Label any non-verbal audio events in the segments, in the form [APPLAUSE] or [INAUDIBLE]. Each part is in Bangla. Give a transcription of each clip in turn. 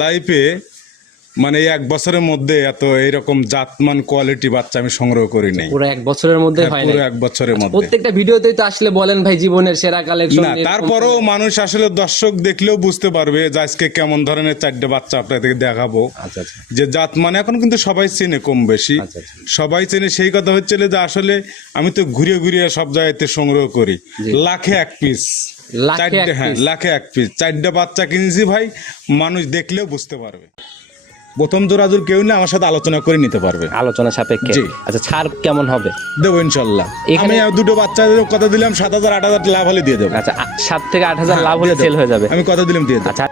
লাইফে মানে এক বছরের মধ্যে এত এইরকম জাতমান কোয়ালিটি বাচ্চা আমি সংগ্রহ করি নাই। পুরো এক বছরের মধ্যে হয় পুরো এক বছরের মধ্যে। প্রত্যেকটা ভিডিওতেই তো আসলে বলেন ভাই জীবনের সেরা কালেকশন না তারপরেও মানুষ আসলে দর্শক দেখলেও বুঝতে পারবে যে আজকে কেমন ধরনের চারটে বাচ্চা আপনাদেরকে দেখাবো। আচ্ছা আচ্ছা। যে জাত মানে এখন কিন্তু সবাই চেনে কম বেশি। আচ্ছা, আচ্ছা। সবাই চেনে সেই কথা হচ্ছিল যে আসলে আমি তো ঘুরিয়ে ঘুরিয়ে সব জায়গাতে সংগ্রহ করি। লাখে এক পিস চারটে হ্যাঁ লাখে এক পিস চারটে বাচ্চা কিনেছি ভাই মানুষ দেখলেও বুঝতে পারবে। প্রথম জোড়াজুর কেউ না আমার সাথে আলোচনা করে নিতে পারবে। আলোচনা সাপেক্ষে। আচ্ছা ছাড় কেমন হবে? দেবো ইনশাল্লাহ। এখানে- আমি দুটো বাচ্চাদের কথা দিলাম সাত হাজার আট হাজার লাভ হলে দিয়ে দেবো। আচ্ছা সাত থেকে আট হাজার লাভ হলে সেল হয়ে যাবে। আমি কথা দিলাম দিয়ে দেবো। আচ্ছা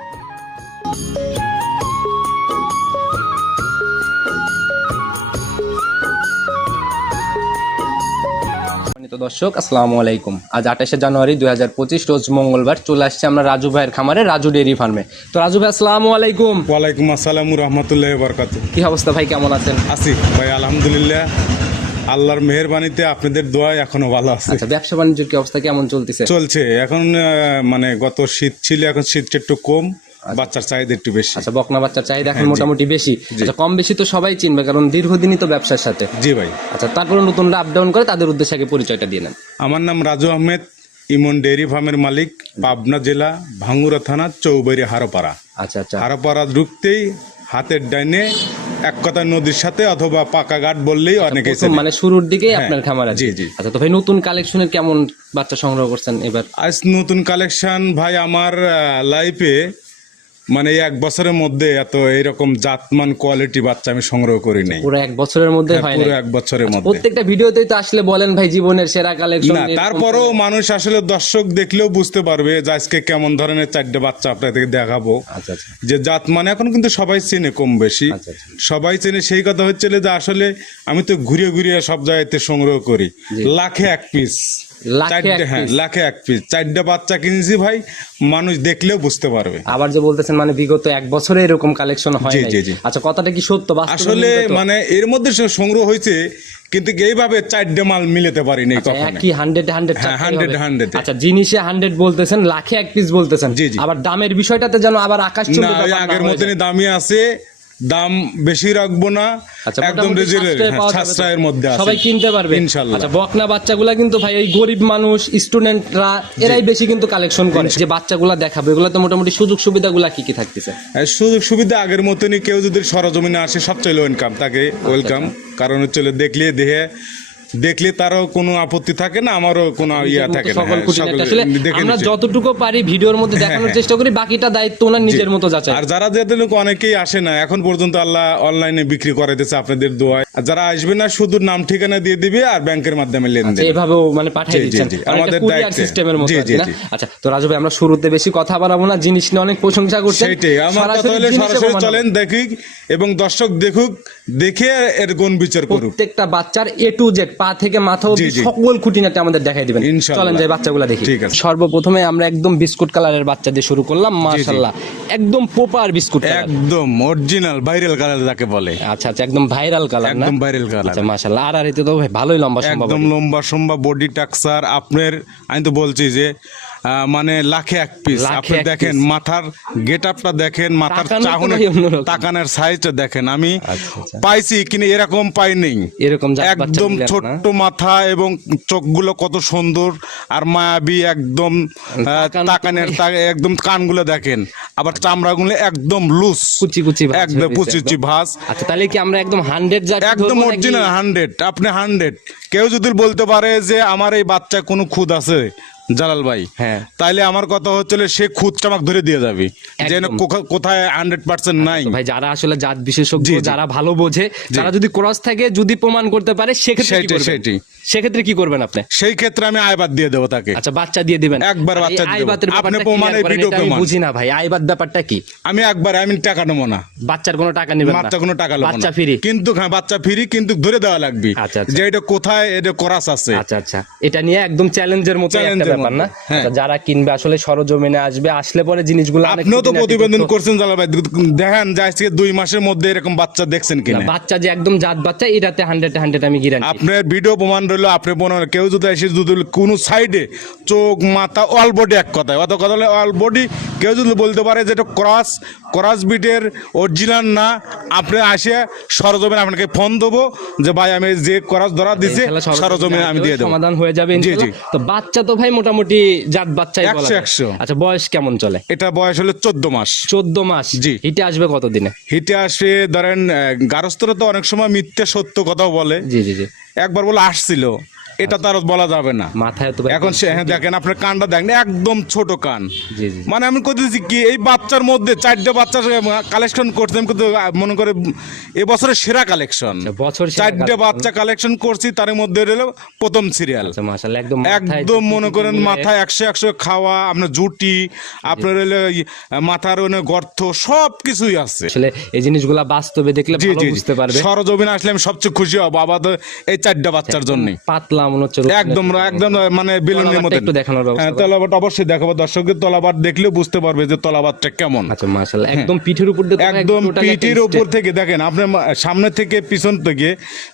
দর্শক আসসালামু আলাইকুম। আজ আঠাশে জানুয়ারি দুই হাজার পঁচিশ রোজ মঙ্গলবার চলে আসছে আমরা রাজু ভাইয়ের খামারে রাজু ডেয়ারি ফার্মে। তো রাজু ভাই আসসালামু আলাইকুম। ওয়ালাইকুম আসসালাম রহমতুল্লাহ বরকাত কি অবস্থা ভাই কেমন আছেন? আছি। ভাই আলহামদুলিল্লাহ। আল্লাহর মেহরবানিতে আপনাদের দোয়া এখনও ভালো আছে। আচ্ছা ব্যবসা বাণিজ্যের কি অবস্থা কেমন চলতেছে? চলছে। এখন মানে গত শীত ছিল এখন শীতটা একটু কম। বাচ্চার চাহিদা একটু বেশি। আচ্ছা বকনা বাচ্চার চাহিদা হ্যাঁ, এখন মোটামুটি বেশি। আচ্ছা কম বেশি তো সবাই চিনবে কারণ দীর্ঘদিনই তো ব্যবসার সাথে। জি ভাই। আচ্ছা তারপরে নতুনরা আপ ডাউন করে তাদের উদ্দেশ্যে আগে পরিচয়টা দিয়ে নেন। আমার নাম রাজু আহমেদ ইমন ডেয়ারি ফার্মের মালিক পাবনা জেলা ভাঙ্গুরা থানা চৌবাড়ি হারোপাড়া। আচ্ছা আচ্ছা। হারোপাড়া ঢুকতেই হাতের ডাইনে এক কথা নদীর সাথে অথবা পাকা ঘাট বললেই অনেকে মানে শুরুর দিকেই হ্যাঁ, আপনার খামার আছে। জি, জি। আচ্ছা তো ভাই নতুন কালেকশনের কেমন বাচ্চা সংগ্রহ করছেন এবার? আজ নতুন কালেকশন ভাই আমার লাইফে মানে এক বছরের মধ্যে এত এইরকম জাতমান কোয়ালিটি বাচ্চা আমি সংগ্রহ করি নাই। পুরো এক বছরের মধ্যে হয় না পুরো এক বছরের মধ্যে। প্রত্যেকটা ভিডিওতেই তো আসলে বলেন ভাই জীবনের সেরা কালেকশন না তারপরেও মানুষ আসলে দর্শক দেখলেও বুঝতে পারবে যে আজকে কেমন ধরনের চারটে বাচ্চা আপনাদেরকে দেখাবো। আচ্ছা আচ্ছা। যে জাত মানে এখন কিন্তু সবাই চেনে কম বেশি। আচ্ছা, আচ্ছা। সবাই চেনে সেই কথা হচ্ছিল যে আসলে আমি তো ঘুরিয়ে ঘুরিয়ে সব জায়গাতে সংগ্রহ করি। লাখে এক পিস হ্যাঁ লাখে এক পিস চারটে বাচ্চা কিনেছি ভাই মানুষ দেখলেও বুঝতে পারবে। আবার যে বলতেছেন মানে বিগত এক বছরে এরকম কালেকশন হয় জি, জি, জি। আচ্ছা কথাটা কি সত্য আসলে মানে এর মধ্যে সংগ্রহ হয়েছে কিন্তু এইভাবে চারটে মাল মিলাতে কখনো আচ্ছা, একই হান্ড্রেড হান্ড্রেড 100 100 আচ্ছা জিনিসে হান্ড্রেড বলতেছেন লাখে এক পিস বলতেছেন। জি, জি। আবার দামের বিষয়টাতে যেন আবার আকাশ আগের মতনই দামি আছে দাম বেশি রাখব না আচ্ছা, একদম তো? সাশ্রয়ের মধ্যে সবাই কিনতে পারবে। ইনশাল্লাহ। আচ্ছা বকনা বাচ্চাগুলা কিন্তু ভাই এই গরিব মানুষ স্টুডেন্টরা এরাই বেশি কিন্তু কালেকশন করে। যে বাচ্চাগুলা দেখাবে এগুলাতে মোটামুটি সুযোগ সুবিধাগুলা কি কি থাকতেছে? সুযোগ সুবিধা আগের মতনই কেউ যদি সরজমিনে আসে সবচেয়ে ওয়েলকাম তাকে আচ্ছা, ওয়েলকাম কারণ হচ্ছে দেখলে দেখে দেখলে তারও কোনো আপত্তি থাকে না আমারও কোনো ইয়া থাকে না। সকল খুঁটিনাটি আসলে আমরা যতটুকু পারি ভিডিওর মধ্যে দেখানোর [LAUGHS] চেষ্টা করি বাকিটা দায়িত্ব ওনার নিজের মতো যাচাই। আর যারা যাদের লোক অনেকেই আসে না এখন পর্যন্ত আল্লাহ অনলাইনে বিক্রি করে দিচ্ছে আপনাদের দোয়ায়। আর যারা আসবে না শুধু নাম ঠিকানা দিয়ে দিবে আর ব্যাংকের মাধ্যমে আচ্ছা, লেনদেন এভাবেও মানে পাঠিয়ে দিচ্ছেন। আমাদের দায়িত্বে। সিস্টেমের মতো? আচ্ছা তো রাজু ভাই আমরা শুরুতে বেশি কথা বাড়াবো না জিনিস নিয়ে অনেক প্রশংসা করছেন। সেইটাই আমার কথা হলে সরাসরি চলেন দেখুক এবং দর্শক দেখুক দেখে এর গুণ বিচার করুক। প্রত্যেকটা বাচ্চার এ টু জেড পা থেকে মাথা অবধি জি। সকল খুঁটিনাটি আমাদের দেখাই দিবেন। চলেন যাই বাচ্চাগুলো দেখি। সর্বপ্রথমে আমরা একদম বিস্কুট কালারের বাচ্চা দিয়ে শুরু করলাম মাশাআল্লাহ। একদম পোপার বিস্কুট একদম অরিজিনাল ভাইরাল কালার যাকে বলে। আচ্ছা আচ্ছা একদম ভাইরাল কালার একদম ভাইরাল কালার আচ্ছা মাশাআল্লাহ। আর আর এতে তো ভালোই লম্বা সম্ভব একদম লম্বা সম্ভব বডি টাক্সার আপনার আমি তো বলছি যে মানে লাখে এক পিস আপনি দেখেন মাথার গেট আপটা দেখেন মাথার অন্যরকম। তাকানের সাইজটা দেখেন। আমি আচ্ছা, আচ্ছা। পাইছি কিন্তু এরকম পাই নেই। এরকম একদম ছোট্ট মাথা এবং চোখগুলো কত সুন্দর আর মায়াবী একদম তাকানের একদম কানগুলো দেখেন। আবার চামড়াগুলো একদম লুজ কুচি কুচি একদম কুচি কুচি ভাস আচ্ছা তাহলে কি আমরা একদম হান্ড্রেড একদম অরিজিনাল হান্ড্রেড আপনি হান্ড্রেড কেউ যদি বলতে পারে যে আমার এই বাচ্চা কোনো খুদ আছে জালাল ভাই হ্যাঁ। তাইলে আমার কথা হচ্ছিল সে খুদ আমাকে ধরে দিয়ে যাবে যেন কোথায় হান্ড্রেড পার্সেন্ট নাই ভাই যারা আসলে জাত বিশেষজ্ঞ। যারা ভালো বোঝে যারা যদি ক্রস থাকে যদি প্রমাণ করতে পারে সেক্ষেত্রে? সেইটাই। সেক্ষেত্রে কি করবেন আপনি? সেই ক্ষেত্রে আমি আয়বাদ দিয়ে দেবো তাকে। আচ্ছা বাচ্চা দিয়ে দিবেন। একবার বাচ্চা দিয়ে আপনি প্রমাণ, ভিডিও প্রমাণ। বুঝি না ভাই। আইবাত ব্যাপারটা কি? আমি একবার আমি টাকা নেব না। বাচ্চার কোনো টাকা নেবেন না। বাচ্চা কোনো টাকা নেব বাচ্চা ফ্রি। কিন্তু হ্যাঁ বাচ্চা ফ্রি কিন্তু ধরে দেওয়া লাগবে। আচ্ছা, আচ্ছা। যে এটা কোথায় এটা করাস আছে। আচ্ছা আচ্ছা। এটা নিয়ে একদম চ্যালেঞ্জের মতো একটা ব্যাপার না? হ্যাঁ। আচ্ছা, যারা কিনবে আসলে সরজমিনে আসবে আসলে পরে জিনিসগুলো আপনিও তো প্রতিবেদন করছেন জালাল ভাই দেখেন যে আজকে দুই মাসের মধ্যে এরকম বাচ্চা দেখছেন কিনা। বাচ্চা যে একদম জাত বাচ্চা এটাতে হান্ড্রেড হান্ড্রেড আমি গ্যারান্টি আপনার ভিডিও প্রমাণ হলো আপনি মনে হয় কেউ যদি এসে যদি কোনো সাইডে চোখ মাথা অল বডি এক কথায় অত কথা হলে অল বডি কেউ যদি বলতে পারে যে এটা ক্রস ক্রস বিটের অরিজিনাল না আপনি আসে সরজমিনে আপনাকে ফোন দেবো যে ভাই আমি যে ক্রস ধরা দিছে সরজমিনে আমি দিয়ে দেবো। সমাধান হয়ে যাবে জি, জি। তো বাচ্চা তো ভাই মোটামুটি জাত বাচ্চাই বলা একশো, একশো। আচ্ছা বয়স কেমন চলে? এটা বয়স হলো চোদ্দ মাস। চোদ্দ মাস? জি। হিটে আসবে কতদিনে? হিটে আসে ধরেন গারস্থরা তো অনেক সময় মিথ্যে সত্য কথাও বলে। জি জি জি। একবার বলে আসছিল। এটা তো আর বলা যাবে না। মাথায় তো এখন সে হ্যাঁ দেখেন আপনার কানটা দেখেন একদম ছোট কান। মানে আমি করতেছি কি এই বাচ্চার মধ্যে চারটে বাচ্চা কালেকশন করছি আমি কিন্তু মনে করে এবছরের সেরা কালেকশন আচ্ছা, বছর চারটে বাচ্চা কালেকশন করছি তার মধ্যে হলো প্রথম সিরিয়াল আচ্ছা একদম একদম মনে করেন মাথায় একশো একশো খাওয়া আপনার জুটি আপনার এই মাথার ওনে গর্ত সব কিছুই আছে। আসলে এই জিনিসগুলা বাস্তবে দেখলে বুঝতে পারবে। সরজমিনে আসলে আমি সবচেয়ে খুশি হব বাবা তো এই চারটা বাচ্চার জন্য। পাতলা মনে হচ্ছে একদম একদম মানে বেলুনের মতো একটু দেখানোর ব্যবস্থা হ্যাঁ তলাবাট অবশ্যই দেখাবো। দর্শকদের তলাবাট দেখলেও বুঝতে পারবে যে তলাবাটটা কেমন। আচ্ছা মাশাআল্লাহ। একদম পিঠের উপর দিয়ে একদম পিঠির। উপর থেকে দেখেন আপনার সামনে থেকে পিছন থেকে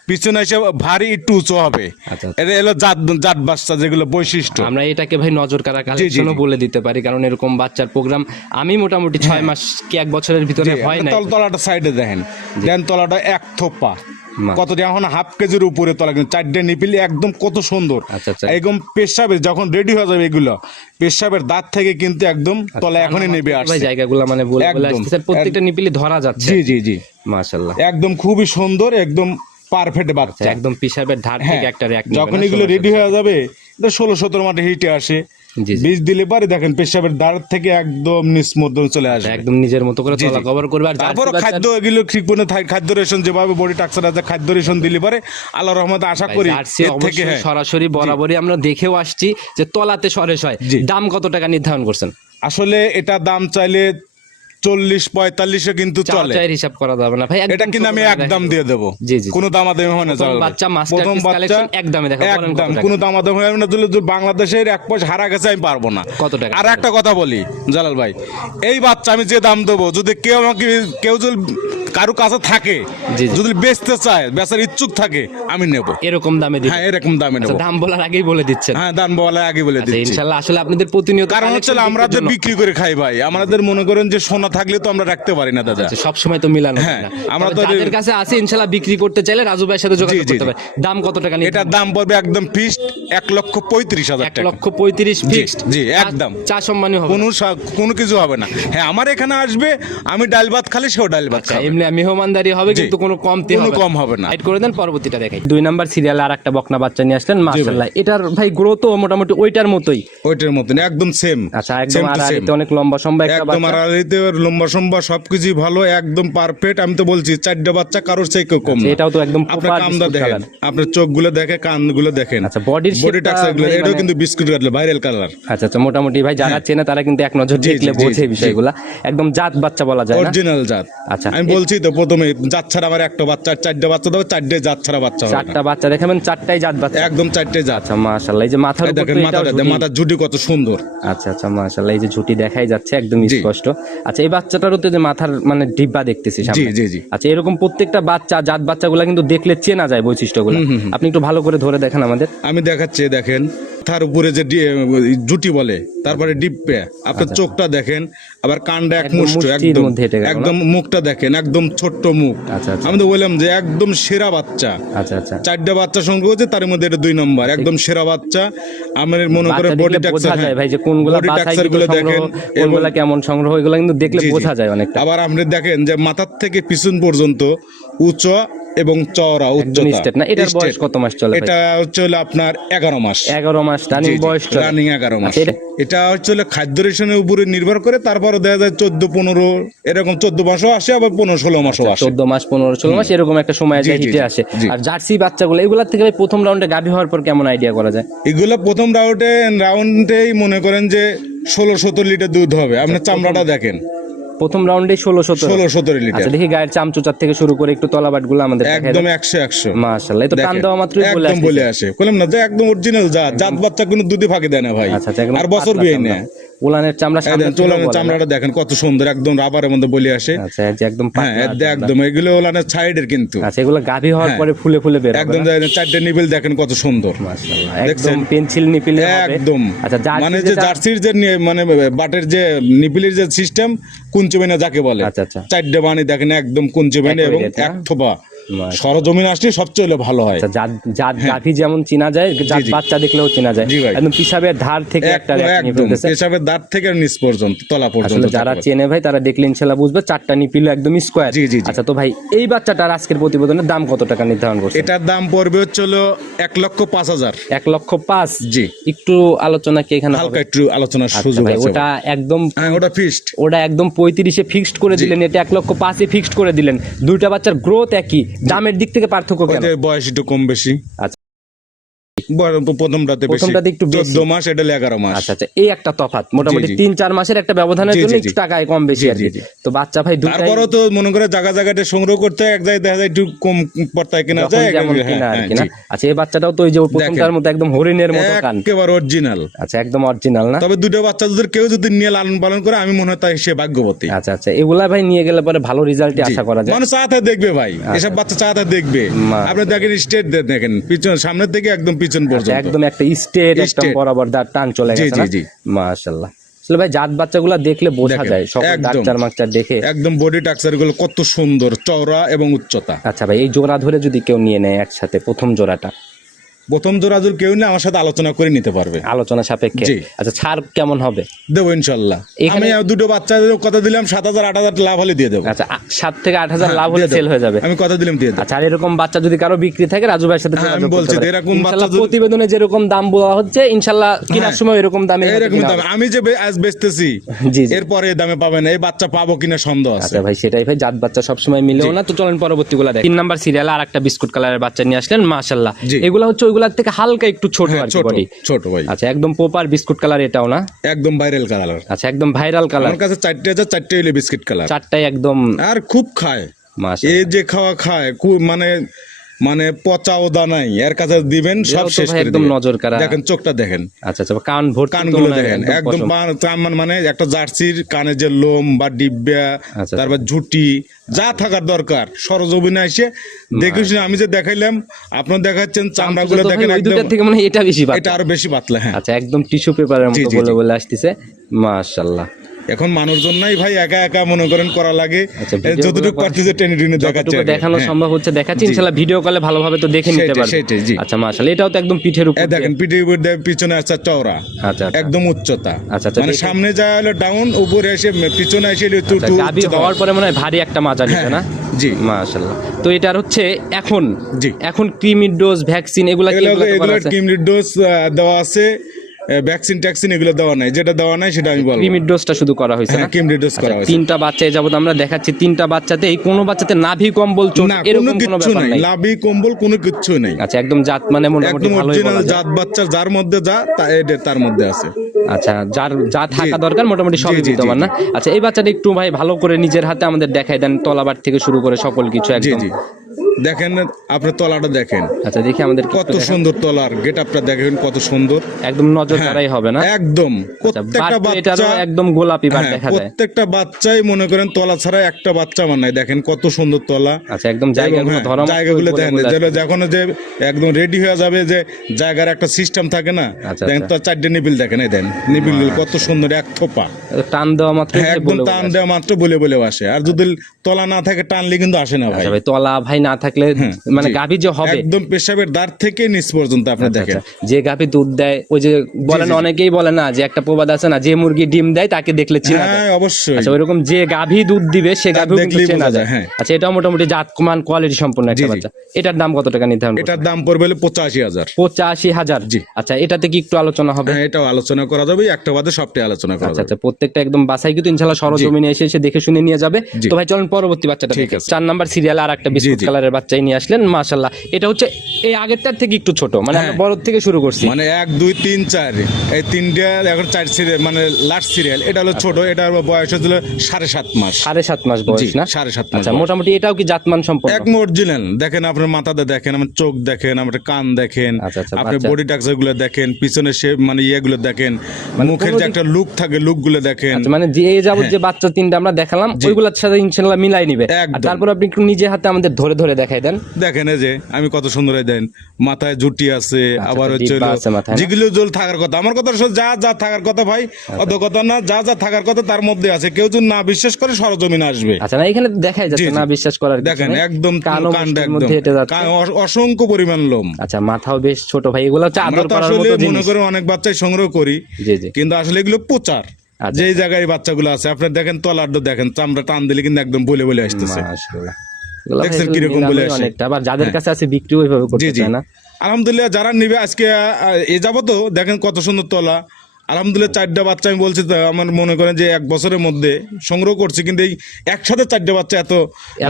পিছনে এসে ভারী একটু উঁচু হবে। আচ্ছা। এটা এলো জাত জাত বাচ্চা যেগুলো বৈশিষ্ট্য। আমরা এটাকে ভাই নজর কারা কালেকশনও বলে দিতে পারি কারণ এরকম বাচ্চার প্রোগ্রাম আমি মোটামুটি ছয় মাস কি এক বছরের ভিতরে হয় না তলাটা সাইডে দেখেন। দেন তলাটা এক থোপা। কত এখন হাফ কেজির উপরে তলা কিন্তু চারটে নিপিল একদম কত সুন্দর। আচ্ছা, আচ্ছা। একদম পেশাবের যখন রেডি হয়ে যাবে এগুলো পেশাবের দাঁত থেকে কিন্তু একদম তলা এখনই নেবে আসছে। জায়গাগুলো মানে বলে প্রত্যেকটা নিপিলি ধরা যাচ্ছে। জি জি জি। মাশাআল্লাহ। একদম খুবই সুন্দর একদম পারফেক্ট বাচ্চা। একদম পেশাবের ধার হ্যাঁ থেকে একটা যখন এগুলো রেডি হয়ে যাবে এটা ষোলো সতেরো মাঠে হিটে আসে। বীজ দিলে পরে দেখেন পেশাবের দ্বার থেকে একদম চলে আসবে। একদম নিজের মতো করে তলা কভার করবে আর তারপর খাদ্য এগুলো ঠিক খাদ্য রেশন যেভাবে বডি টাক্সার আছে খাদ্য রেশন দিলে পরে আল্লাহ রহমতে আশা করি থেকে হ্যাঁ। সরাসরি বরাবরই আমরা দেখেও আসছি যে তলাতে সরেস হয়। দাম কত টাকা নির্ধারণ করছেন? আসলে এটা দাম চাইলে চল্লিশ পঁয়তাল্লিশে কিন্তু চলে। হিসাব করা যাবে না। ভাই এটা কিন্তু আমি ছোট এক দাম দিয়ে দেবো। কোনো দামাদামি হয় না। বাচ্চা প্রথম বাচ্চা একদম? কোনো দামাদামি হয় না দিলে বাংলাদেশের এক পয়সা হারা গেছে আমি পারব না। কত টাকা? আর একটা কথা বলি জালাল ভাই। এই বাচ্চা আমি যে দাম দেবো যদি কেউ আমাকে কেউ যদি কারও কাছে থাকে। যদি বেচতে চায় বেচার ইচ্ছুক থাকে আমি নেব। এরকম দামে হ্যাঁ এরকম দামে নেব। আচ্ছা, দাম বলার আগেই বলে দিচ্ছেন। হ্যাঁ দাম বলার আগে বলে আচ্ছা, দিচ্ছি। ইনশাল্লাহ আসলে আপনাদের প্রতিনিয়ত কারণ হচ্ছে আমরা যে বিক্রি করে খাই ভাই আমাদের মনে করেন যে সোনা থাকলে তো আমরা রাখতে পারি না দাদা। আচ্ছা, সব সময় তো মিলানো হ্যাঁ, আমরা তো- যাদের কাছে আছে ইনশাল্লাহ বিক্রি করতে চাইলে রাজু ভাইয়ের সাথে যোগাযোগ করতে হবে দাম কত টাকা নিয়ে এটার দাম পড়বে একদম ফিক্সড এক লক্ষ পঁয়ত্রিশ হাজার টাকা। লক্ষ পঁয়ত্রিশ ফিক্সড জি, একদম। চা সম্মানী হবে কোনো কোনো কিছু হবে না। হ্যাঁ আমার এখানে আসবে আমি ডাল ভাত খালি সেও ডাল ভাত আচ্ছা, খাবে। এমনি মেহমানদারি হবে। কিন্তু কোনো কমতি কোনো হবে কম হবে না। Right করে দেন পরবর্তীটা দেখাই। দুই নাম্বার সিরিয়ালে আর একটা বকনা বাচ্চা নিয়ে আসলেন মাশাআল্লাহ। এটার ভাই গ্রোথ মোটামুটি ওইটার মতোই। ওইটার মতন একদম সেম আচ্ছা একদম আর আড়াইতে অনেক লম্বা সম্ভব একটা একদম আড়াইতে লম্বা সম্বা সবকিছু ভালো একদম পারফেক্ট আমি তো বলছি চারটা বাচ্চা কারোর চেয়ে কেউ কম আচ্ছা, এটাও তো একদম আপনার কামদা দেখেন। আপনার চোখগুলো দেখে কানগুলো দেখেন। আচ্ছা, bodyর বডি shape-টা টাক্সারগুলো এটাও মানে- কিন্তু বিস্কুট কাটলে ভাইরাল কালার আচ্ছা আচ্ছা মোটামুটি ভাই যারা চেনে তারা কিন্তু এক নজর দেখলে বোঝে বিষয়গুলা। একদম জাত বাচ্চা বলা যায় অরিজিনাল জাত। আচ্ছা। আমি বলছি তো প্রথমে জাত ছাড়া আবার একটা বাচ্চা চারটা বাচ্চা দেবো চারটে জাত ছাড়া বাচ্চা হবে চারটা বাচ্চা দেখাবেন চারটাই জাত বাচ্চা। একদম চারটে জাত। আচ্ছা মাশাআল্লাহ এই যে মাথার উপর দেখেন মাথাটা ঝুঁটি। মাথার ঝুটি কত সুন্দর। আচ্ছা আচ্ছা মাশাআল্লাহ এই যে ঝুটি দেখাই যাচ্ছে একদম। স্পষ্ট। আচ্ছা এই হতে তো যে মাথার মানে ডিব্বা দেখতেছি সামনে। জি, জি, জি। আচ্ছা এরকম প্রত্যেকটা বাচ্চা জাত বাচ্চাগুলা কিন্তু দেখলে চেনা যায় বৈশিষ্ট্যগুলো। আপনি একটু ভালো করে ধরে দেখেন আমাদের। আমি দেখাচ্ছি দেখেন। তার উপরে যে জুটি বলে তারপরে ডিপ্পে আপনার চোখটা দেখেন আবার কানটা এক আচ্ছা। একদম মুষ্ট একদম? একদম মুখটা দেখেন একদম ছোট্ট মুখ আচ্ছা, আচ্ছা। আমি তো বললাম যে একদম সেরা বাচ্চা আচ্ছা আচ্ছা চারটা বাচ্চা সংগ্রহ হচ্ছে তার মধ্যে এটা দুই নম্বর একদম সেরা বাচ্চা আমার মনে করে বডি দেখলে বোঝা ভাই যে কোনগুলো বডি টাক্সারগুলো দেখেন এবং কোনগুলা কেমন সংগ্রহ এগুলো কিন্তু দেখলে। বোঝা যায় অনেকটা আবার আপনি দেখেন যে মাথার থেকে পিছন পর্যন্ত উচ্চ এবং চওড়া উচ্চতা। না। এটার বয়স কত মাস চলে এটা হচ্ছে আপনার এগারো মাস। এগারো মাস রানিং বয়স রানিং এগারো মাস। আচ্ছা, এটা- হচ্ছে খাদ্য রেশনের উপরে নির্ভর করে তারপরে দেখা যায় চোদ্দ পনেরো এরকম চোদ্দ মাসও আসে আবার পনেরো ষোলো মাসও আসে। চোদ্দ মাস পনেরো ষোলো মাস এরকম একটা সময় যায় হিটে আসে। আর জার্সি বাচ্চাগুলো এগুলার থেকে প্রথম রাউন্ডে গাভী হওয়ার পর কেমন আইডিয়া করা যায়? এগুলো প্রথম রাউন্ডে রাউন্ডেই মনে করেন যে ষোলো সতেরো লিটার দুধ হবে। আচ্ছা, আপনার চামড়াটা দেখেন। প্রথম রাউন্ডে ষোলো সতেরো। ষোলো সতেরো লিটার আচ্ছা দেখি গায়ের চামচুচার থেকে শুরু করে একটু তলাবাটগুলো আমাদের একদম একশো একশো। মাসাল এই তো কান দেওয়া মাত্রই বলে একদম বলে আসে। বললাম না যে একদম অরিজিনাল জাত জাত বাচ্চা কোনো দুধে ফাঁকে দেয় না ভাই। আচ্ছা, আচ্ছা, আর বছর বিয়ে চামড়া। উলানের চামড়া না? চামড়াটা দেখেন কত সুন্দর একদম রাবারের মধ্যে বলে আসে আচ্ছা একদম হ্যাঁ এদ- একদম এগুলো ওলানের সাইডের কিন্তু আচ্ছা এগুলো গাভী হওয়ার হ্যাঁ। পরে ফুলে ফুলে বের একদম চারটে নিবিল দেখেন কত সুন্দর? একদম পেন্সিল নিপিল একদম আচ্ছা মানে যে জার্সির যে মানে বাটের যে নিপিলের যে সিস্টেম কুঞ্চবেনা যাকে বলে আচ্ছা, আচ্ছা। চারটে বাণী দেখেন একদম কুঞ্চবেনা এবং এক হ্যাঁ? থোপা। সরজমিন আসলে সবচেয়ে হলে ভালো হয়। আচ্ছা জাত জাত গাভী যেমন চেনা যায় জাত হ্যাঁ। বাচ্চা দেখলেও চেনা যায়। একদম পিসাবের ধার থেকে একটা পিসাবের ধার থেকে নিচ পর্যন্ত তলা পর্যন্ত যারা চেনে ভাই তারা দেখলে ইনশাল্লাহ বুঝবে চারটা নিপিল একদম স্কোয়ার। আচ্ছা তো ভাই এই বাচ্চাটার আজকের প্রতিবেদনের দাম কত টাকা নির্ধারণ করছে এটার দাম পড়বে হচ্ছে হলো এক লক্ষ পাঁচ হাজার। এক লক্ষ পাঁচ? জি। একটু আলোচনা কি এখানে? হালকা একটু আলোচনার আচ্ছা সুযোগ আছে ওটা একদম হ্যাঁ ওটা ফিক্সড ওটা একদম পঁয়ত্রিশে ফিক্সড করে দিলেন এটা এক লক্ষ পাঁচে ফিক্সড করে দিলেন। দুইটা বাচ্চার গ্রোথ একই দামের দিক থেকে পার্থক্য কেন? বয়স একটু কম বেশি। আচ্ছা। বয়- প্রথমটাতে বেশি। প্রথমটাতে একটু বেশি। চোদ্দ মাস এটা হলো এগারো মাস। আচ্ছা আচ্ছা এই একটা তফাৎ। মোটামুটি জি, জি। তিন চার মাসের একটা ব্যবধানের জন্য একটু টাকায় কম বেশি আর কি। তো বাচ্চা ভাই দুটাই তারপরও তো মনে করে জায়গা জায়গাতে সংগ্রহ করতে এক জায়গায় দেখা যায় একটু কম পড়তায় কিনা যায় যেমন কিনা আর কি না। আচ্ছা এই বাচ্চাটাও তো ওই যে প্রথমটার মতো একদম হরিণের মতো কান। একেবারে অরিজিনাল আচ্ছা একদম অরিজিনাল না? তবে দুটো বাচ্চা যদি কেউ যদি নিয়ে লালন পালন করে আমি মনে হয় তাই সে ভাগ্যবতী। আচ্ছা আচ্ছা এগুলা ভাই নিয়ে গেলে পরে ভালো রেজাল্ট আশা করা যায়। মানুষ চাতে দেখবে ভাই এসব বাচ্চা চাতে দেখবে। আপনি দেখেন স্টেট দেখেন পিছন সামনের থেকে একদম পিছন আচ্ছা, পর্যন্ত। একদম একটা স্টেট একদম বরাবর দা টান চলে গেছে জি, জি। মাশাআল্লাহ। আসলে ভাই জাত বাচ্চাগুলো দেখলে বোঝা যায় সব ডাক্তার মাকচার দেখে। একদম বডি টাক্সারগুলো কত সুন্দর চওড়া এবং উচ্চতা। আচ্ছা ভাই এই জোড়া ধরে যদি কেউ নিয়ে নেয় একসাথে প্রথম জোড়াটা। প্রথম জোড়াজুর কেউ না আমার সাথে আলোচনা করে নিতে পারবে। আলোচনা সাপেক্ষে? আচ্ছা ছাড় কেমন হবে? দেবো ইনশাল্লাহ। আমি দুটো বাচ্চাদের কথা দিলাম সাত হাজার আট হাজার লাভ হলে দিয়ে দেবো। আচ্ছা সাত থেকে আট হাজার হ্যাঁ, লাভ হলে সেল হয়ে যাবে। আমি কথা দিলাম দিয়ে আচ্ছা আর এরকম বাচ্চা যদি কারও বিক্রি থাকে রাজু ভাইয়ের সাথে হ্যাঁ, আমি বলছি এরকম বাচ্চা প্রতিবেদনে যেরকম দাম বলা হচ্ছে ইনশাল্লাহ কেনার হ্যাঁ। সময় এরকম দামে এরকম দাম। আমি যে আজ বেচতেছি জি। এরপরে দামে পাবেন এই বাচ্চা পাবো কিনা সন্দেহ আছে। আচ্ছা ভাই সেটাই ভাই জাত বাচ্চা সবসময় মিলেও না। তো চলেন পরবর্তী গুলা দেখ। তিন নাম্বার সিরিয়াল আর একটা বিস্কুট কালারের বাচ্চা নিয়ে আসলেন মাশাল্লাহ জি। এগুলা হচ্ছে ওইগুলার থেকে হালকা একটু ছোট হ্যাঁ, আর কি বডি ছোট ভাই। আচ্ছা একদম পোপার বিস্কুট কালার এটাও না? একদম ভাইরাল কালার আচ্ছা একদম ভাইরাল কালার আমার কাছে চারটে আছে চারটে হইলে বিস্কুট কালার চারটাই একদম আর খুব খায়। মাস এই যে খাওয়া খায় খুব মানে মানে পচা ওদা নাই। এর কাছে দিবেন সব শেষ করে একদম। নজর কাড়া। দেখেন চোখটা দেখেন। আচ্ছা আচ্ছা কান ভর্তি তো কানগুলো দেখেন একদম কান মানে একটা জার্সির কানে যে লোম বা ডিব্বা আচ্ছা। তারপর ঝুটি যা থাকার দরকার সরজমিনে এসে দেখে শুনে আমি যে দেখাইলাম আপনার দেখাচ্ছেন চামড়াগুলো তো ভাই দেখেন একদম থেকে মনে এটা বেশি এটা আরও বেশি পাতলা হ্যাঁ। আচ্ছা একদম টিস্যু পেপারের মতো বলে। বলে আসতেছে। মাশাআল্লাহ। এখন মানুষজন নাই ভাই একা একা মনে করেন করা লাগে আচ্ছা, যতটুকু পারতেছে টেনে টেনে দেখাচ্ছে দেখানো হ্যাঁ। সম্ভব হচ্ছে দেখাচ্ছি ইনশাআল্লাহ ভিডিও কলে ভালোভাবে তো দেখে নিতে পারবে। আচ্ছা মাশাআল্লাহ এটাও তো একদম পিঠের উপর দেখেন পিঠে উপর দিয়ে পিছনে আছে চওড়া আচ্ছা আচ্ছা। একদম উচ্চতা আচ্ছা, আচ্ছা, মানে সামনে যায় হলো ডাউন উপরে এসে পিছনে এসে আচ্ছা, একটু হওয়ার পরে মনে হয় ভারী একটা মাজা নিতে হ্যাঁ, না জি। মাশাআল্লাহ তো এটার হচ্ছে এখন জি। এখন ক্রিমির ডোজ ভ্যাকসিন এগুলা কি এগুলা তো করা এগুলো আছে? কিমরির ডোজ দেওয়া আছে ভ্যাকসিন ট্যাকসিন এগুলো দেওয়া নাই। যেটা দেওয়া নাই সেটা আমি বলব। ক্রিমির ডোজটা শুধু করা হয়েছে হ্যাঁ না? ডোজ করা আচ্ছা, হয়েছে। তিনটা বাচ্চা যাবত আমরা দেখাচ্ছি তিনটা বাচ্চাতে এই কোনো বাচ্চাতে নাভি কম্বল চোট এরকম কোনো ব্যাপার নাই। লাভি কম্বল কোনো কিচ্ছু নেই। আচ্ছা একদম জাত মানে মোটামুটি একদম ভালোই বলা জাত বাচ্চা যার মধ্যে যা তার মধ্যে আছে। আচ্ছা যার যা থাকা দরকার মোটামুটি সবই জি, জি, না? আচ্ছা এই বাচ্চাটা একটু ভাই ভালো করে নিজের হাতে আমাদের দেখাই দেন তলাবার থেকে শুরু করে সকল কিছু একদম। দেখেন আপনি তলাটা দেখেন। আচ্ছা দেখি আমাদের কত সুন্দর তলার গেট আপটা দেখেন কত সুন্দর। একদম নজর কাড়াই হবে না? একদম। আচ্ছা, প্রত্যেকটা বাচ্চা একদম গোলাপি বাট হ্যাঁ, দেখা যায়। প্রত্যেকটা বাচ্চাই মনে করেন তলা ছাড়া একটা বাচ্চা আমার নাই দেখেন কত সুন্দর তলা। আচ্ছা একদম জায়গাগুলো হ্যাঁ, ধরা জায়গাগুলো দেখেন যেগুলো যখন যে একদম রেডি হয়ে যাবে যে জায়গার একটা সিস্টেম থাকে না আচ্ছা, দেখেন তো চারটে নিবিল দেখেন এই দেন নিবিল কত সুন্দর এক থোপা। টান দেওয়া মাত্র হ্যাঁ, একদম টান দেওয়া মাত্র বলে বলে আসে। আর যদি তলা না থাকে টানলে কিন্তু আসে না ভাই। আচ্ছা ভাই তলা ভাই না থাকলে মানে। গাভী যে হবে। একদম পেশাবের দাঁত থেকে নিচ পর্যন্ত আপনি দেখেন। আচ্ছা, যে গাভী দুধ দেয় ওই যে বলেন অনেকেই বলে না যে একটা প্রবাদ আছে না যে মুরগি ডিম দেয় তাকে দেখলে চেনা যায়। হ্যাঁ অবশ্যই। আচ্ছা ওইরকম যে গাভী দুধ দিবে সে গাভী কিন্তু চেনা যায়। হ্যাঁ। আচ্ছা এটাও মোটামুটি জাতমান কোয়ালিটি সম্পূর্ণ একটা। বাচ্চা। এটার দাম কত টাকা নির্ধারণ? এটার দাম পড়বে হলো পঁচাশি হাজার। পঁচাশি হাজার? জি। আচ্ছা এটাতে কি একটু আলোচনা হবে? হ্যাঁ এটাও আলোচনা করা যাবে একটা বাদে সবটাই আলোচনা করা আচ্ছা যাবে। আচ্ছা প্রত্যেকটা একদম বাসাই কিন্তু ইনশাল্লাহ সরজমিনে এসে এসে দেখে শুনে নিয়ে যাবে। তো ভাই চলেন পরবর্তী বাচ্চাটা ঠিক আছে। চার নাম্বার সিরিয়াল আর একটা বিস্কুট। কালারের বাচ্চাই নিয়ে আসলেন মাশাল্লাহ এটা হচ্ছে এই আগেরটার থেকে একটু ছোট মানে আমরা বড় থেকে শুরু করছি। মানে এক দুই তিন চার। এই তিনটা এখন চার সিরিয়াল মানে লাস্ট সিরিয়াল এটা হলো ছোট এটা বয়স হচ্ছিল সাড়ে সাত মাস। সাড়ে সাত মাস বয়স না? সাড়ে সাত মাস আচ্ছা মোটামুটি এটাও কি জাতমান সম্পন্ন? এক অরিজিনাল দেখেন আপনার মাথাতে দেখেন আমার চোখ দেখেন আমার কান দেখেন আপনি বডি টাক্সারগুলো দেখেন পিছনে সে মানে ইয়েগুলো দেখেন মুখের যে একটা লুক থাকে লুকগুলো দেখেন। আচ্ছা, মানে যে যাবত যে বাচ্চা তিনটা আমরা দেখালাম ওইগুলোর সাথে ইনশাল্লাহ মিলাই নিবে। তারপর আপনি একটু নিজে হাতে আমাদের ধরে ধরে দেখাই দেন। দেখেন এই যে আমি কত সুন্দর দেন। মাথায় জুটি আছে আবার আচ্ছা, হচ্ছে মাথায় না? যেগুলো জল থাকার কথা। আমার কথা হচ্ছে যা যা থাকার কথা ভাই আচ্ছা। অত কথা না যা যা থাকার কথা তার মধ্যে আছে। কেউ যদি না বিশ্বাস করে সরজমিনে আসবে। আচ্ছা না এখানে দেখাই যাচ্ছে না বিশ্বাস করার দেখেন একদম কান কানটা একদম। যাচ্ছে। অসংখ্য পরিমাণ লোম। আচ্ছা মাথাও বেশ ছোট ভাই এগুলো হচ্ছে আমরা আদর করার মতো মনে জিনিস। করে অনেক বাচ্চাই সংগ্রহ করি জি জি। কিন্তু আসলে এগুলো প্রচার। আচ্ছা। যেই জায়গায় বাচ্চাগুলো আছে আপনি দেখেন তলার দেখেন চামড়া টান দিলে কিন্তু একদম বলে বলে আসতেছে। দেখছেন কীরকম বলে আসে? আবার যাদের কাছে আছে বিক্রি ওইভাবে করতে চায় না। আলহামদুলিল্লাহ যারা নিবে আজকে এ যাব দেখেন কত সুন্দর তলা। আলহামদুলিল্লাহ চারটা বাচ্চা আমি বলছি তো, আমার মনে করেন যে এক বছরের মধ্যে সংগ্রহ করছি কিন্তু এই একসাথে চারটা বাচ্চা এত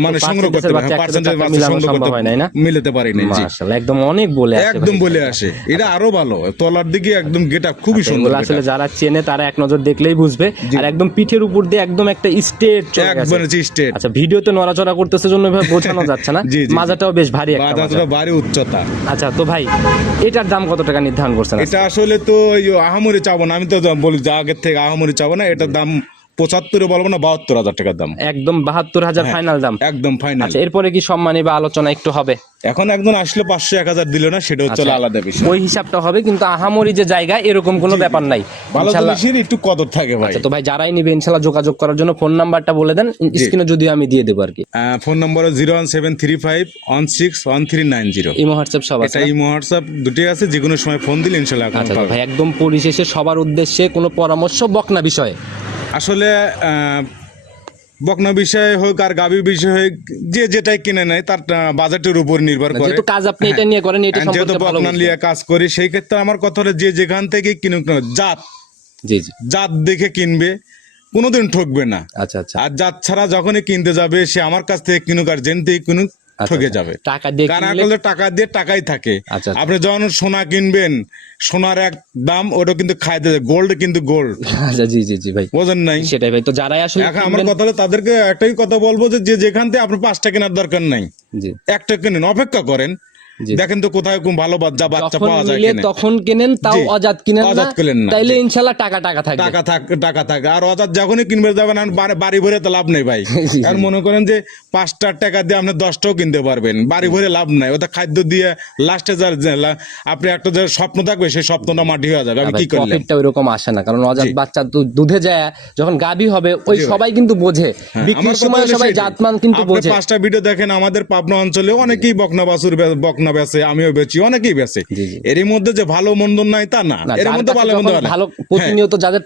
মানে সংগ্রহ করতে পার্সেন্টেজ বাচ্চা সংগ্রহ করতে না? মিলাতে জি। মাশাআল্লাহ একদম অনেক বলে আছে একদম বলে আসে এটা আরও ভালো তলার দিকে একদম গেটা খুবই সুন্দর আসলে যারা চেনে তারা এক নজর দেখলেই বুঝবে। আর একদম পিঠের উপর দিয়ে একদম একটা স্টেট একবারে স্টেট আচ্ছা ভিডিওতে নড়াচড়া করতেছে জন্য বোঝানো যাচ্ছে না। [LAUGHS] মাজাটাও বেশ ভারী একটা মাজা। বাজারটা ভারী উচ্চতা। আচ্ছা তো ভাই এটার দাম কত টাকা নির্ধারণ করছেন এটা আসলে তো ওই আহামরি চাবো না। আমি তো বলি যা আগের থেকে আহামরি চাবো না এটার দাম পঁচাত্তরে বলব না বাহাত্তর হাজার টাকার দাম। একদম বাহাত্তর হাজার ফাইনাল দাম। একদম ফাইনাল আচ্ছা এরপরে কি সম্মানী বা আলোচনা একটু হবে? এখন একজন আসলে পাঁচশো এক হাজার দিল না সেটা হচ্ছে আচ্ছা, আলাদা বিষয়। ওই হিসাবটা হবে কিন্তু আহামরি যে জায়গা এরকম কোনো ব্যাপার নাই। ভালো জিনিসের একটু কদর থাকে ভাই। আচ্ছা তো ভাই যারাই নিবে ইনশাল্লাহ যোগাযোগ করার জন্য ফোন নাম্বারটা বলে দেন। স্ক্রিনে যদি আমি দিয়ে দেবো আর কি। Phone number zero one seven three five one six one three nine zero. Imo WhatsApp সব আছে ইমো হোয়াটসঅ্যাপ দুটি আছে যে কোনো সময় ফোন দিলে ইনশাল্লাহ আচ্ছা ভাই একদম পরিশেষে সবার উদ্দেশ্যে কোনো পরামর্শ বকনা বিষয়ে? আসলে বকনা বিষয় হোক আর গাভী বিষয় হোক যে যেটাই কিনে নেয় তার বাজেটের উপর নির্ভর করে। যেহেতু কাজ আপনি এটা নিয়ে করেন এটা যেহেতু সম্পর্কে ভালো বকনা নিয়ে কাজ করি সেই ক্ষেত্রে আমার কথা হলো যে যেখান থেকে কিনুক না জাত। জি জি। জাত দেখে কিনবে কোনোদিন ঠকবে না। আচ্ছা আচ্ছা। আর জাত ছাড়া যখনই কিনতে যাবে সে আমার কাছ থেকে কিনুক আর থেকে কিনুক ঠকে আচ্ছা। যাবে। টাকা দিয়ে টাকা দিয়ে টাকাই থাকে। আচ্ছা, আচ্ছা। আপনি যখন সোনা কিনবেন সোনার এক দাম ওটা কিন্তু খাইতে গোল্ড কিন্তু গোল্ড। [LAUGHS] আচ্ছা জি জি জি ভাই। বোঝেন নাই? সেটাই ভাই। তো যারাই আসলে এখন আমার কথা হলো তাদেরকে একটাই কথা বলব যে যেখান থেকে আপনার পাঁচটা কেনার দরকার নাই জি। একটা কিনেন অপেক্ষা করেন। দেখেন তো কোথায় কোন ভালো বাচ্চা বাচ্চা পাওয়া যায় কিনে। তখন কেনেন তাও অজাত কিনেন না। অজাত কিনেন না, তাইলে জি। ইনশাল্লাহ টাকা টাকা থাকবে। টাকা থাক টাকা থাকে। আর অর্থাৎ যখনই কিনবে যাবেন আর বাড়ি- ভরে তো লাভ নেই ভাই। [LAUGHS] আর মনে করেন যে পাঁচটা টাকা দিয়ে আপনি দশটাও কিনতে পারবেন। বাড়ি ভরে লাভ নাই। ওটা খাদ্য দিয়ে লাস্টে যার আপনি একটা যে স্বপ্ন থাকবে সেই স্বপ্নটা মাটি হয়ে যাবে। আমি কি করলাম প্রফিটটা ওইরকম আসে না। কারণ অজাত বাচ্চা দুধে যায় যখন গাবি হবে ওই সবাই কিন্তু বোঝে। হ্যাঁ, বিক্রির সময় সবাই জাতমান কিন্তু আপনি বোঝে। পাঁচটা ভিডিও দেখেন আমাদের পাবনা অঞ্চলে অনেকেই বকনা বাসুর বে- বকনা বেচে আমিও বেচি অনেকেই জি। এরই মধ্যে যে ভালো মন্দ নাই তা না। না, এর মধ্যে ভালো মন্দ ভালো হ্যাঁ। প্রতিনিয়ত যাদের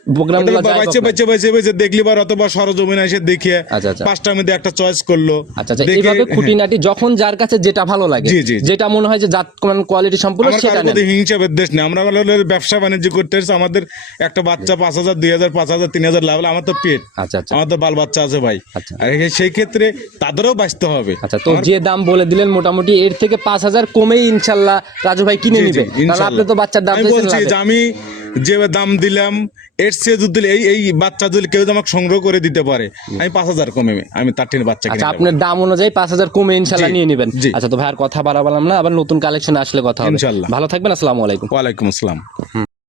যায় বাইচে বাইচে বাইচে বাইচে দেখলি বার অথবা সরজমিনে এসে দেখিয়ে আচ্ছা, আচ্ছা। পাঁচটার মধ্যে একটা চয়েস করল। আচ্ছা আচ্ছা এইভাবে খুঁটিনাটি যখন যার কাছে যেটা ভালো লাগে। যেটা মনে হয় যে জাত কোয়ালিটি সম্পূর্ণ সেটা কারোর নেন প্রতি হিংসা বিদ্বেষ নেই। আমরা হলো ব্যবসা বাণিজ্য করতে এসেছি, আমাদের একটা বাচ্চা পাঁচ হাজার দুই হাজার পাঁচ হাজার তিন হাজার লাভ আমার তো পেট। আচ্ছা আমার তো বাল বাচ্চা আছে ভাই। আর সেই ক্ষেত্রে তাদেরও বাঁচতে হবে। আচ্ছা তো যে দাম বলে দিলেন মোটামুটি এর থেকে পাঁচ হাজার কমেই ইনশাল্লাহ রাজু ভাই কিনে নিবে। তাহলে আপনি তো বাচ্চার দাম আমি। যে আমি যে দাম দিলাম এর চেয়ে যদি এই এই বাচ্চা যদি কেউ আমাকে সংগ্রহ করে দিতে পারে আমি পাঁচ হাজার কমে আমি তার টেন বাচ্চা আচ্ছা আপনার দাম অনুযায়ী পাঁচ হাজার কমে ইনশাল্লাহ নিয়ে নেবেন। আচ্ছা তো ভাই আর কথা বাড়াবালাম না আবার নতুন কালেকশন আসলে কথা হবে। ইনশাল্লাহ। ভালো থাকবেন আসসালামু আলাইকুম। ওয়ালাইকুম আসসালাম।